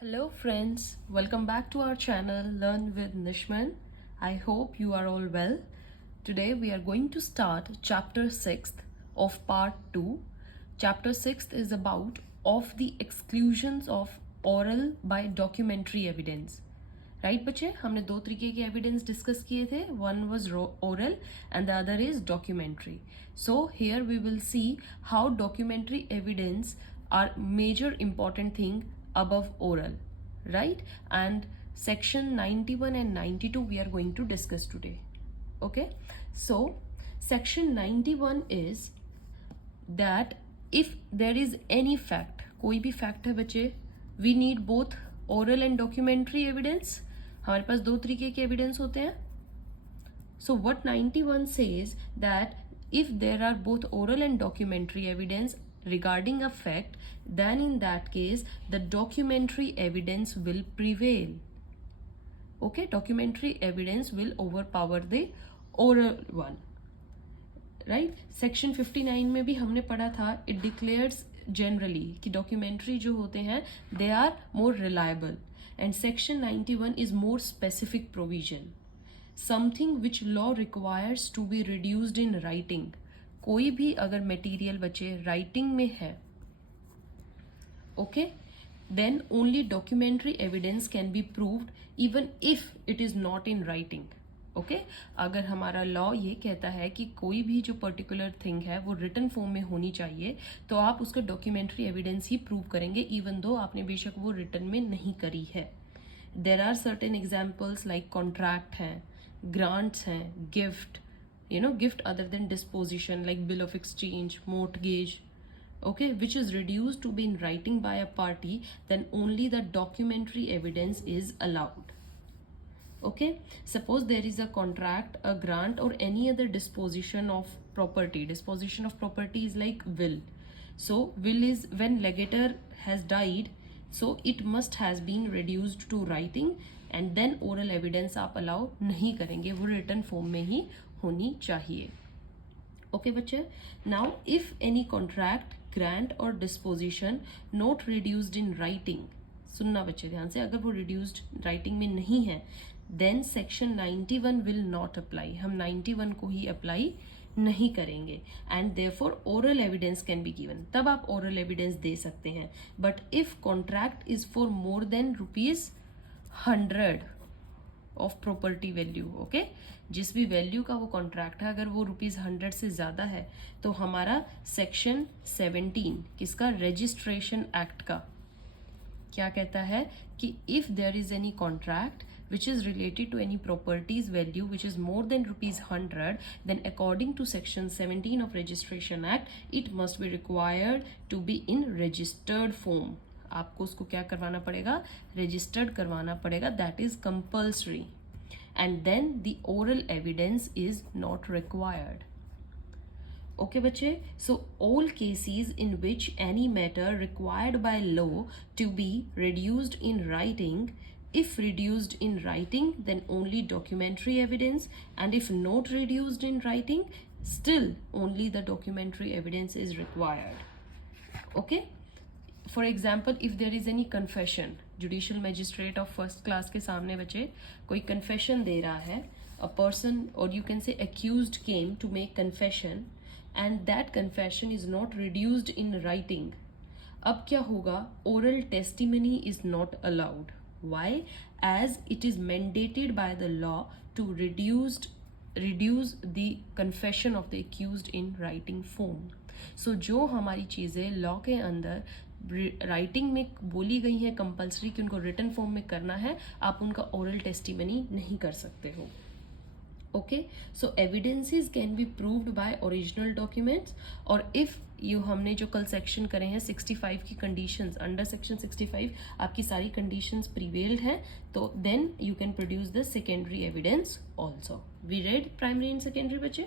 Hello friends, welcome back to our channel Learn with Nishman. I hope you are all well. Today we are going to start chapter 6th of part 2. Chapter 6th is about of the exclusions of oral by documentary evidence. Right बच्चे, हमने दो तरीके के evidence discuss किए थे. One was oral and the other is documentary. So here we will see how documentary evidence are major important thing above oral, right? And section 91 and 92 we are going to discuss today. Okay, so section 91 is that if there is any fact, कोई भी fact है बच्चे, we need both oral and documentary evidence. हमारे पास दो तरीके के evidence होते हैं. So what 91 says that if there are both oral and documentary evidence regarding a fact, then in that case the documentary evidence will prevail. Okay, documentary evidence will overpower the oral one, right? Section 59 में भी हमने पढ़ा था, it declares generally कि documentary जो होते हैं they are more reliable, and section 91 is more specific provision, something which law requires to be reduced in writing. कोई भी अगर मटेरियल बचे राइटिंग में है, okay, then only documentary evidence can be proved even if it is not in writing. Okay, अगर हमारा law ये कहता है कि कोई भी जो पर्टिकुलर थिंग है वो रिटन फॉर्म में होनी चाहिए, तो आप उसका डॉक्यूमेंट्री एविडेंस ही प्रूव करेंगे इवन दो आपने बेशक वो रिटन में नहीं करी है. There are certain examples like contract हैं, ग्रांट्स हैं, gift, gift other than disposition like bill of exchange, mortgage, okay, which is reduced to be in writing by a party, then only the documentary evidence is allowed. Okay, suppose there is a contract, a grant, or any other disposition of property. Disposition of property is like will. So will is when legator has died, so it must has been reduced to writing, and then oral evidence आप allow नहीं करेंगे, वो written form में ही होनी चाहिए. Okay बच्चे, now if any contract, grant और disposition not reduced in writing, सुनना बच्चे ध्यान से, अगर वो रिड्यूस्ड राइटिंग में नहीं है then section 91 will not apply. हम 91 को ही अप्लाई नहीं करेंगे and therefore oral evidence can be given. तब आप ओरल एविडेंस दे सकते हैं. But if contract is for more than ₹100 of property value, okay, जिस भी वैल्यू का वो कॉन्ट्रैक्ट है अगर वो ₹100 से ज़्यादा है तो हमारा सेक्शन 17 किसका, रजिस्ट्रेशन एक्ट का क्या कहता है कि if there is any contract which is related to any properties value which is more than ₹100, then according to section 17 of registration act it must be required to be in registered form. आपको उसको क्या करवाना पड़ेगा, registered करवाना पड़ेगा, that is compulsory, and then the oral evidence is not required. Okay बच्चे, so all cases in which any matter required by law to be reduced in writing, if reduced in writing then only documentary evidence, and if not reduced in writing still only the documentary evidence is required. Okay, for example if there is any confession, judicial magistrate of first class के सामने बच्चे कोई confession दे रहा है, a person or you can say accused came to make confession and that confession is not reduced in writing, अब क्या होगा, oral testimony is not allowed. Why? As it is mandated by the law to reduce the confession of the accused in writing form. So जो हमारी चीज़ें law के अंदर writing में बोली गई हैं कंपल्सरी कि उनको रिटन फॉर्म में करना है, आप उनका ओरल टेस्टिमनी नहीं कर सकते हो. Okay, so evidences can be proved bye original documents, और इफ यू हमने जो कल सेक्शन करे हैं 65 की कंडीशंस, अंडर सेक्शन 65 आपकी सारी कंडीशंस प्रीवेल्ड हैं, तो then you can produce the secondary evidence also. We read primary and secondary बच्चे.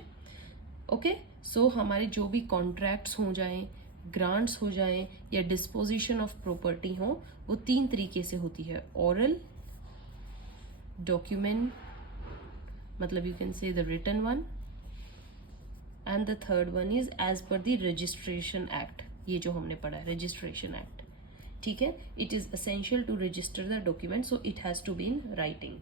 ओके, सो हमारे जो भी कॉन्ट्रैक्ट्स हो जाएं, ग्रांट्स हो जाएं या डिस्पोजिशन ऑफ प्रॉपर्टी हो, वो तीन तरीके से होती है, ओरल, डॉक्यूमेंट, मतलब you can say the written one, and the third one is as per the registration act. ये जो हमने पढ़ा है registration act, ठीक है, it is essential to register the document, so it has to be in writing,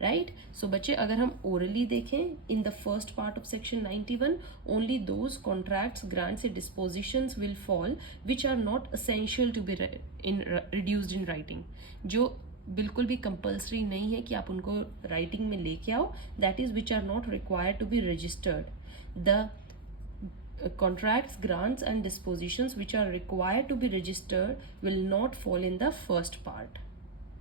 right. So बच्चे अगर हम ओरली देखें, in the first part of section 91 only those contracts, grants and dispositions will fall which are not essential to be reduced in writing. जो बिल्कुल भी compulsory नहीं है कि आप उनको राइटिंग में लेके आओ, that is which are not required to be registered. The contracts, grants and dispositions which are required to be registered will not fall in the first part,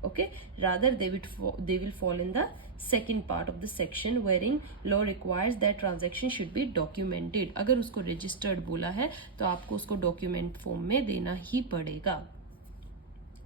okay, rather they will fall in the second part of the section wherein law requires that transaction should be documented. अगर उसको registered बोला है तो आपको उसको document form में देना ही पड़ेगा.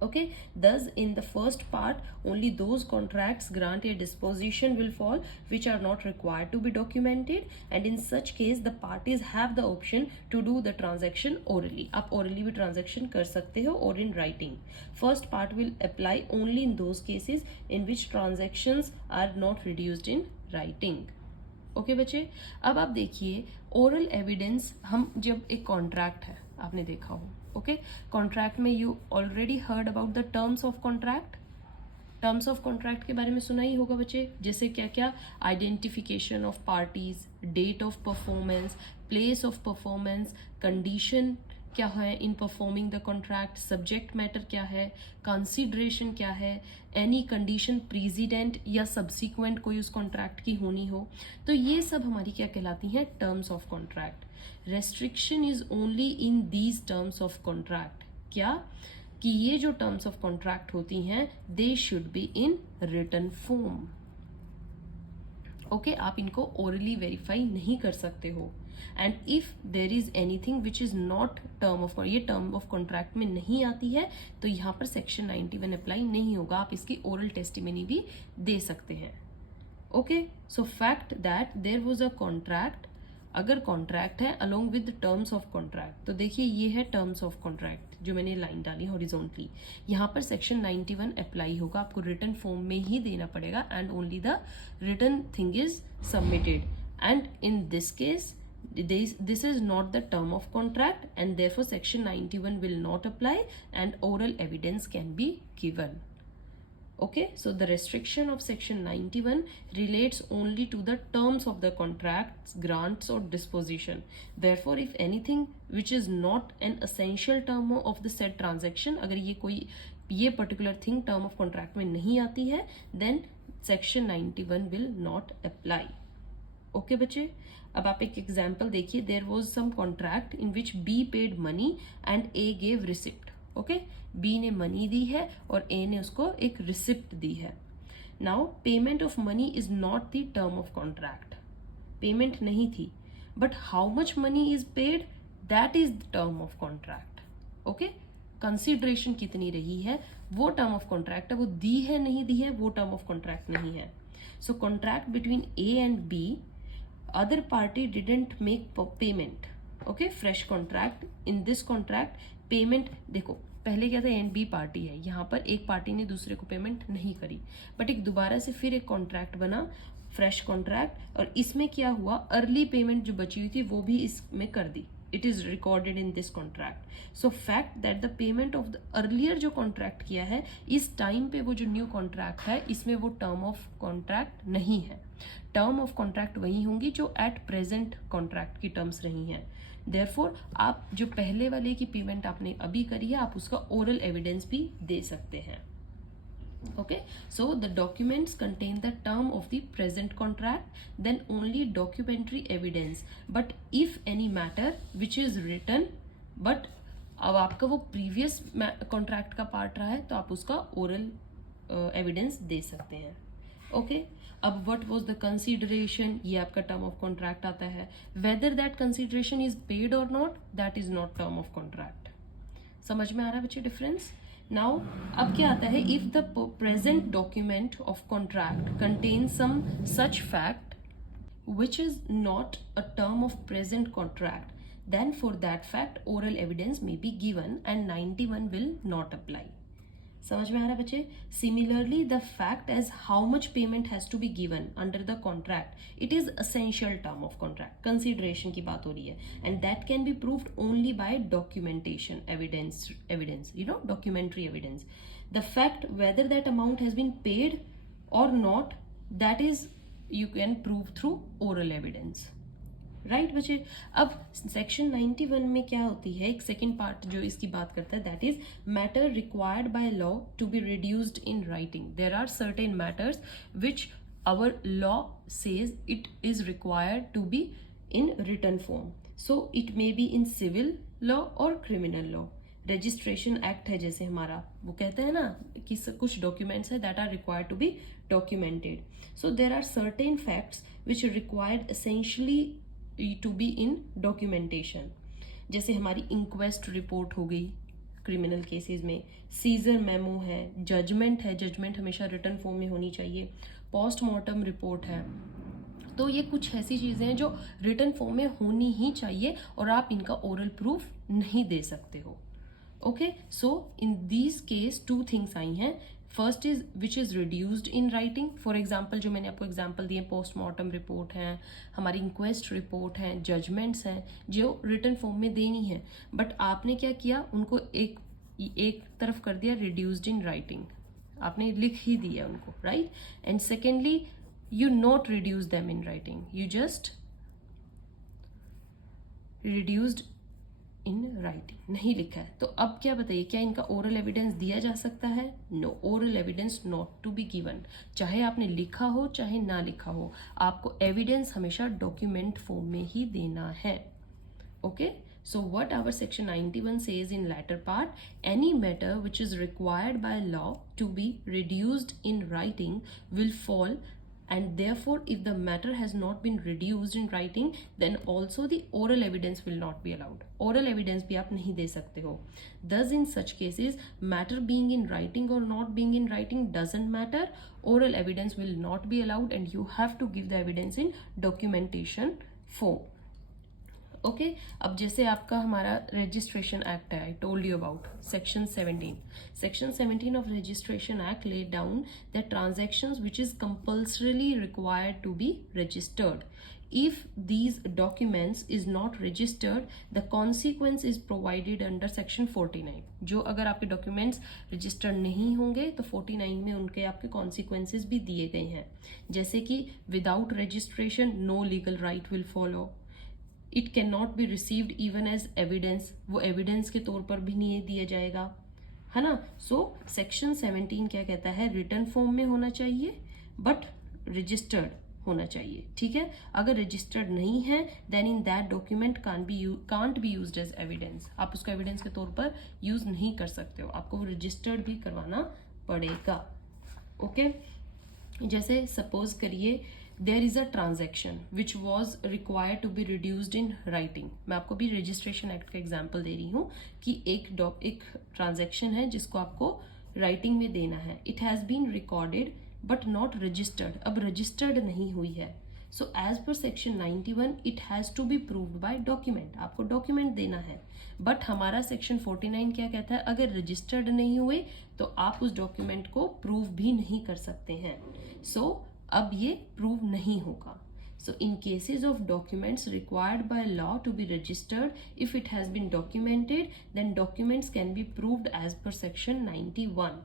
Okay, thus in the first part only those contracts, grant or disposition will fall which are not required to be documented, and in such case the parties have the option to do the transaction orally. आप orally भी transaction कर सकते हो or in writing. First part will apply only in those cases in which transactions are not reduced in writing. Okay बच्चे, अब आप देखिए oral evidence. हम जब एक कॉन्ट्रैक्ट है, आपने देखा हो, ओके, कॉन्ट्रैक्ट में you already heard about the terms of contract. Terms of contract के बारे में सुना ही होगा बच्चे, जैसे क्या क्या, identification of parties, date of performance, place of performance, condition क्या है in performing the contract, subject matter क्या है, कंसीडरेशन क्या है, एनी कंडीशन प्रेसिडेंट या सब्सिक्वेंट कोई उस कॉन्ट्रैक्ट की होनी हो. तो ये सब हमारी क्या कहलाती हैं, terms of contract. Restriction is only in these terms of contract. क्या कि ये जो टर्म्स ऑफ कॉन्ट्रैक्ट होती हैं they should be in written form. Okay, आप इनको ओरली वेरीफाई नहीं कर सकते हो. And if there is anything which is not term of, ये टर्म ऑफ कॉन्ट्रैक्ट में नहीं आती है तो यहाँ पर सेक्शन 91 अप्लाई नहीं होगा. आप इसकी ओरल टेस्टिमनी भी दे सकते हैं. Okay, so fact that there was a contract, अगर कॉन्ट्रैक्ट है along with terms of contract, तो देखिए ये है टर्म्स ऑफ कॉन्ट्रैक्ट जो मैंने लाइन डाली हॉरिजॉन्टली. यहाँ पर सेक्शन 91 अप्लाई होगा, आपको रिटन फॉर्म में ही देना पड़ेगा and only the written thing is submitted. And in this case this is not the term of contract and therefore section 91 will not apply and oral evidence can be given. Okay, so the restriction of section 91 relates only to the terms of the contracts, grants or disposition. Therefore if anything which is not an essential term of the said transaction, अगर ये particular thing term of contract में नहीं आती है, then section 91 will not apply. Okay बच्चे, अब आप एक एग्जाम्पल देखिए. There was some contract in which B paid money and A gave receipt. Okay, B ने मनी दी है और ए ने उसको एक रिसिप्ट दी है. Now payment of money is not the term of contract. Payment नहीं थी, but how much money is paid that is the term of contract. Okay, consideration कितनी रही है वो टर्म ऑफ कॉन्ट्रैक्ट है, वो दी है नहीं दी है वो टर्म ऑफ कॉन्ट्रैक्ट नहीं है. So contract between A and B, other party didn't make payment. Okay, fresh contract. In this contract payment, देखो पहले क्या था, ए एंड बी पार्टी है, यहाँ पर एक पार्टी ने दूसरे को पेमेंट नहीं करी, बट एक दोबारा से फिर एक कॉन्ट्रैक्ट बना, फ्रेश कॉन्ट्रैक्ट, और इसमें क्या हुआ, अर्ली पेमेंट जो बची हुई थी वो भी इसमें कर दी. It is recorded in this contract. So fact that the payment of the earlier जो कॉन्ट्रैक्ट किया है इस टाइम पे वो जो न्यू कॉन्ट्रैक्ट है इसमें वो टर्म ऑफ कॉन्ट्रैक्ट नहीं है. टर्म ऑफ कॉन्ट्रैक्ट वही होंगी जो एट प्रेजेंट कॉन्ट्रैक्ट की टर्म्स रही हैं. देयरफॉर आप जो पहले वाले की पेमेंट आपने अभी करी है आप उसका ओरल एविडेंस भी दे सकते हैं. Okay, so the documents contain the term of the present contract, then only documentary evidence. But if any matter which is written, but अब आपका वो previous contract का part रहा है तो आप उसका oral evidence दे सकते हैं. Okay, अब what was the consideration, ये आपका term of contract आता है. Whether that consideration is paid or not, that is not term of contract. समझ में आ रहा है बच्चे difference? नाउ अब क्या आता है, if the present document of contract contain some such fact which is not a term of present contract, then for that fact oral evidence may be given and 91 will not apply. समझ में आ रहा है बच्चे? Similarly the fact as how much payment has to be given under the contract, it is essential term of contract, consideration की बात हो रही है, and that can be proved only by documentation evidence you know, documentary evidence. The fact whether that amount has been paid और not, that is you can prove through oral evidence. Right बच्चे? अब section 91 में क्या होती है, एक second part जो इसकी बात करता है, that is matter required by law to be reduced in writing. There are certain matters which our law says it is required to be in written form. So it may be in civil law और criminal law. Registration act है जैसे हमारा, वो कहते हैं ना कि कुछ डॉक्यूमेंट्स है that are required to be documented. So there are certain facts which required essentially to be in documentation. जैसे हमारी इंक्वेस्ट रिपोर्ट हो गई क्रिमिनल केसेस में, सीजर मेमो है, जजमेंट है, जजमेंट हमेशा रिटन फॉर्म में होनी चाहिए, पोस्टमार्टम रिपोर्ट है. तो ये कुछ ऐसी चीज़ें हैं जो रिटन फॉर्म में होनी ही चाहिए और आप इनका ओरल प्रूफ नहीं दे सकते हो. Okay, so in these case two things I हैं. First is which is reduced in writing. For example जो मैंने आपको एग्जाम्पल दिए, पोस्टमार्टम रिपोर्ट है, हमारी इंक्वेस्ट रिपोर्ट है, जजमेंट्स हैं जो रिटन फॉर्म में देनी है, बट आपने क्या किया, उनको एक तरफ कर दिया रिड्यूस्ड इन राइटिंग, आपने लिख ही दिया उनको, right. And secondly you not reduce them in writing, you just reduced in writing, नहीं लिखा है. तो अब क्या बताइए, क्या इनका ओरल एविडेंस दिया जा सकता है? No, oral evidence not to be given. चाहे आपने लिखा हो चाहे ना लिखा हो, आपको एविडेंस हमेशा डॉक्यूमेंट फॉर्म में ही देना है. Okay, so what our section 91 says in latter part, any matter which is required by law to be reduced in writing will fall, and therefore if the matter has not been reduced in writing then also the oral evidence will not be allowed. oral evidence भी आप नहीं दे सकते हो. Thus in such cases matter being in writing or not being in writing doesn't matter, oral evidence will not be allowed and you have to give the evidence in documentation form. Okay, अब जैसे आपका हमारा registration act है, I told you about section 17. Section 17 of registration act laid down that transactions which is compulsorily required to be registered. If these documents is not registered, the consequence is provided under section 49. जो अगर आपके documents registered नहीं होंगे तो 49 में उनके आपके consequences भी दिए गए हैं. जैसे कि without registration no legal right will follow, it can not be received even as evidence, वो एविडेंस के तौर पर भी नहीं दिया जाएगा, है ना. सो सेक्शन 17 क्या कहता है, रिटन फॉर्म में होना चाहिए बट रजिस्टर्ड होना चाहिए. ठीक है, अगर रजिस्टर्ड नहीं है then in that document can't be used as evidence. आप उसको एविडेंस के तौर पर यूज नहीं कर सकते हो, आपको वो रजिस्टर्ड भी करवाना पड़ेगा. ओके, जैसे सपोज करिए there is a transaction which was required to be reduced in writing. मैं आपको भी रजिस्ट्रेशन एक्ट का एग्जांपल दे रही हूँ कि एक ट्रांजैक्शन है जिसको आपको राइटिंग में देना है. It has been recorded but not registered, अब रजिस्टर्ड नहीं हुई है. So as per section 91 it has to be proved by document, आपको डॉक्यूमेंट देना है. बट हमारा सेक्शन 49 क्या कहता है, अगर रजिस्टर्ड नहीं हुए तो आप उस डॉक्यूमेंट को प्रूव भी नहीं कर सकते हैं. सो अब ये प्रूव नहीं होगा. So in cases of documents required by law to be registered, if it has been documented, then documents can be proved as per section 91.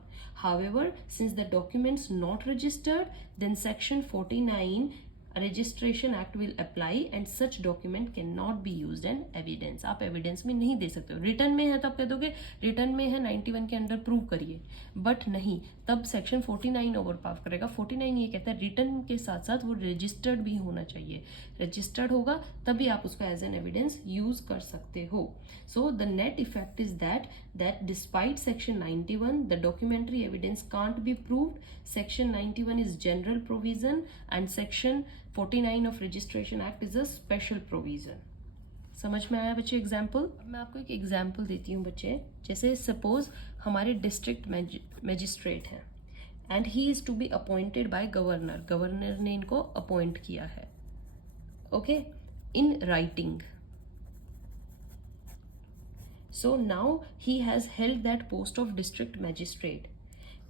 However, since the documents not registered, then section 49 registration act will apply and such document can not be used an evidence. आप evidence में नहीं दे सकते हो. Return में है तो आप कह दोगे रिटर्न में है 91 के अंडर प्रूव करिए, बट नहीं, तब सेक्शन 49 ओवर पावर करेगा. 49 ये कहता है रिटर्न के साथ साथ वो रजिस्टर्ड भी होना चाहिए. रजिस्टर्ड होगा तभी आप उसको एज एन एविडेंस यूज कर सकते हो. So the net effect is that despite section 91 the documentary evidence can't be proved. Section 91 is general provision and section 49 of registration act is a special provision. समझ में आया बच्चे example? मैं आपको एक एग्जाम्पल देती हूँ बच्चे. जैसे सपोज हमारे डिस्ट्रिक्ट मजिस्ट्रेट हैं and he is to be appointed by governor. Governor ने इनको अपॉइंट किया है, okay, in writing. So now he has held that post of district magistrate.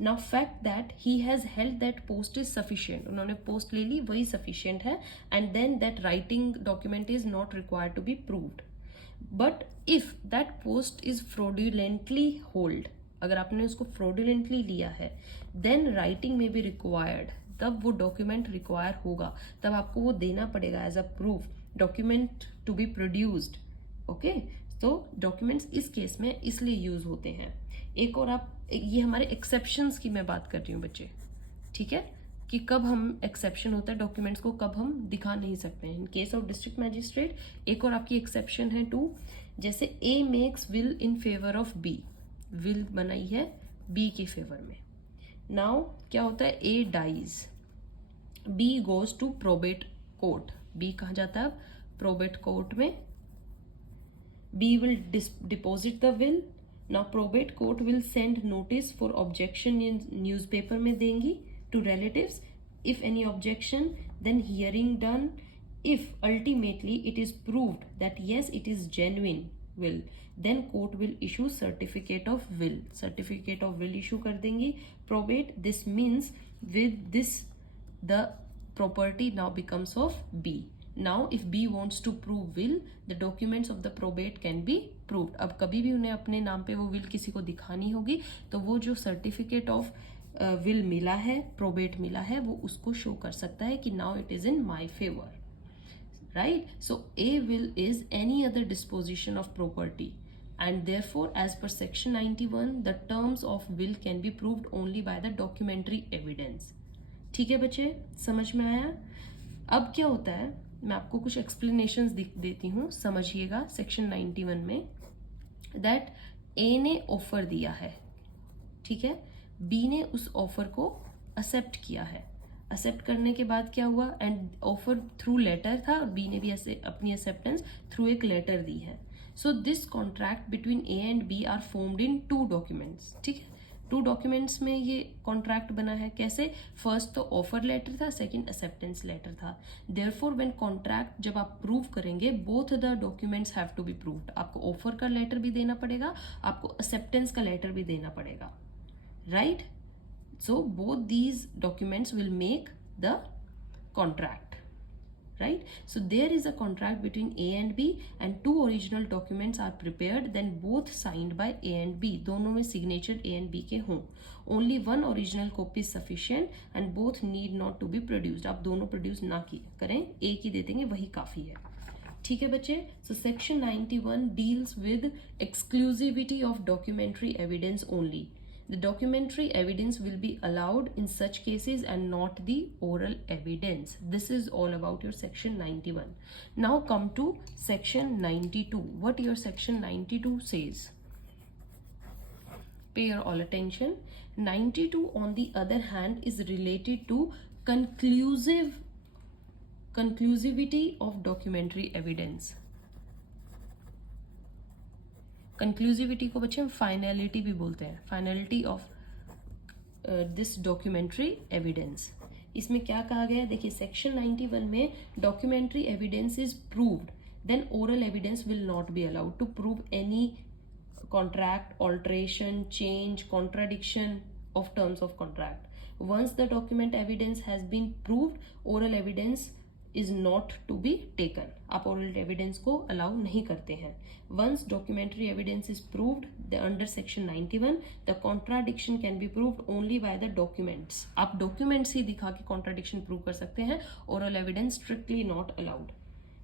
Now fact that he has held that post is sufficient, उन्होंने post ले ली वही sufficient है, and then that writing document is not required to be proved. But if that post is fraudulently hold, अगर आपने उसको fraudulently लिया है, देन राइटिंग में बी रिक्वायर्ड, तब वो डॉक्यूमेंट रिक्वायर होगा, तब आपको वो देना पड़ेगा as a proof, document to be produced. Okay, तो डॉक्यूमेंट्स इस केस में इसलिए यूज होते हैं. एक और आप, ये हमारे एक्सेप्शंस की मैं बात कर रही हूँ बच्चे, ठीक है, कि कब हम एक्सेप्शन होता है डॉक्यूमेंट्स को, कब हम दिखा नहीं सकते हैं. In case of district magistrate एक और आपकी एक्सेप्शन है 2, जैसे A makes will in favour of B, will बनाई है बी के फेवर में. नाउ क्या होता है, A dies, B goes to probate court, B कहाँ जाता है, प्रोबेट कोर्ट में. B will deposit the will. Now probate court will send notice for objection in newspaper में देंगी to relatives. If any objection, then hearing done. If ultimately it is proved that yes, it is genuine will, then court will issue certificate of will. Certificate of will issue कर देंगी. Probate, this means with this the property now becomes of B. Now if B wants to prove will, the documents of the probate can be proved. अब कभी भी उन्हें अपने नाम पे वो will किसी को दिखानी होगी, तो वो जो सर्टिफिकेट ऑफ विल मिला है, प्रोबेट मिला है, वो उसको शो कर सकता है कि now it is in my favour, right. So a will is any other disposition of property, and therefore as per section 91 the terms of will can be proved only by the documentary evidence. ठीक है बच्चे, समझ में आया. अब क्या होता है, मैं आपको कुछ एक्सप्लेनेशंस देती हूँ, समझिएगा. सेक्शन 91 में दैट ए ने ऑफर दिया है, ठीक है, बी ने उस ऑफर को एक्सेप्ट किया है. एक्सेप्ट करने के बाद क्या हुआ, एंड ऑफर थ्रू लेटर था, और बी ने भी ऐसे अपनी एक्सेप्टेंस थ्रू एक लेटर दी है. So this contract between A and B are formed in 2 documents. ठीक है, 2 डॉक्यूमेंट्स में ये कॉन्ट्रैक्ट बना है. कैसे, फर्स्ट तो ऑफर लेटर था, सेकंड एक्सेप्टेंस लेटर था. देयरफॉर व्हेन कॉन्ट्रैक्ट जब आप प्रूव करेंगे, both the documents have to be proved. आपको ऑफर का लेटर भी देना पड़ेगा, आपको एक्सेप्टेंस का लेटर भी देना पड़ेगा, right? So both these documents will make the contract, right? So there is a contract between A and B, and 2 original documents are prepared, then both signed by A and B. दोनों में signature A and B के हों. Only one original copy is sufficient and both need not to be produced. आप दोनों produce ना करें, एक ही दे देंगे, वही काफी है. ठीक है बच्चे. So section 91 deals with exclusivity of documentary evidence only. The documentary evidence will be allowed in such cases and not the oral evidence. This is all about your section 91. Now come to section 92. What your section 92 says? Pay your all attention. 92 on the other hand is related to conclusivity of documentary evidence. कंक्लूसिविटी को बच्चे हम finality भी बोलते हैं, finality of this documentary evidence. इसमें क्या कहा गया है, देखिए सेक्शन 91 में documentary evidence is proved, then oral evidence will not be allowed to prove any contract, alteration, change, contradiction of terms of contract. Once the document evidence has been proved, oral evidence is not to be taken. आप oral evidence को allow नहीं करते हैं. Once documentary evidence is proved, the under section 91, the contradiction can be proved only by the documents. आप documents ही दिखा के contradiction prove कर सकते हैं. Oral evidence strictly not allowed.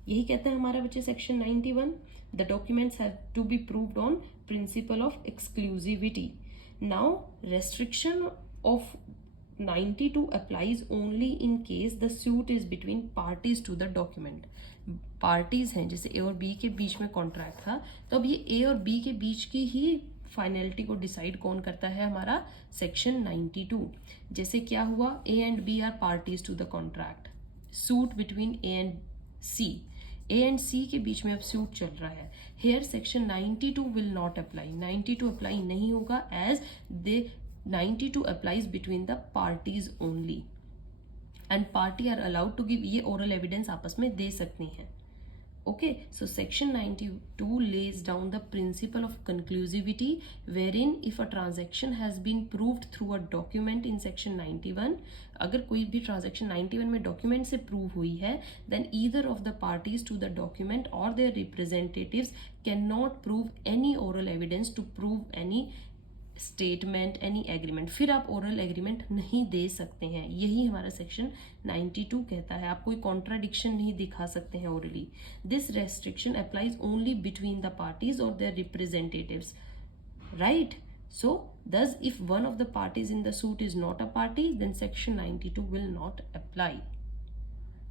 यही कहता है हमारा बच्चे section 91. The documents have to be proved on principle of exclusivity. Now restriction of 92 applies only in case the suit is between parties to the document. Parties हैं, जैसे ए और B के बीच में कॉन्ट्रैक्ट था, तो अब ये ए और बी के बीच की ही फाइनलिटी को डिसाइड कौन करता है, हमारा सेक्शन 92. जैसे क्या हुआ, A and B are parties to the contract, suit between A and C. A and C के बीच में अब सूट चल रहा है. Here section 92 will not apply. 92 apply नहीं होगा, as they 92 applies between the parties only, and party are allowed to give, ये oral evidence आपस में दे सकती हैं. Okay, so section 92 lays down the principle of conclusivity, wherein if a transaction has been proved through a document in section 91, अगर कोई भी transaction 91 में document से prove हुई है, then either of the parties to the document or their representatives cannot prove any oral evidence to prove any statement any agreement, फिर आप oral agreement नहीं दे सकते हैं। यही हमारा सेक्शन 92 कहता है। आप कोई कॉन्ट्राडिक्शन नहीं दिखा सकते हैं orally. This restriction applies only between the parties और their representatives, right? So thus if one of the parties in the suit is not a party, then section 92 will not apply.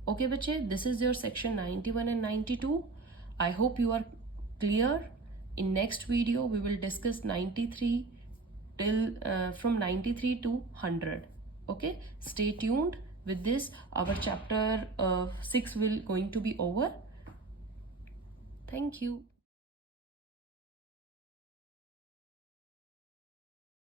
Okay बच्चे, this is your section 91 and 92. I hope you are clear. In next video we will discuss 93 till from 93 to 100. Okay, stay tuned. With this, our chapter 6 will going to be over. Thank you.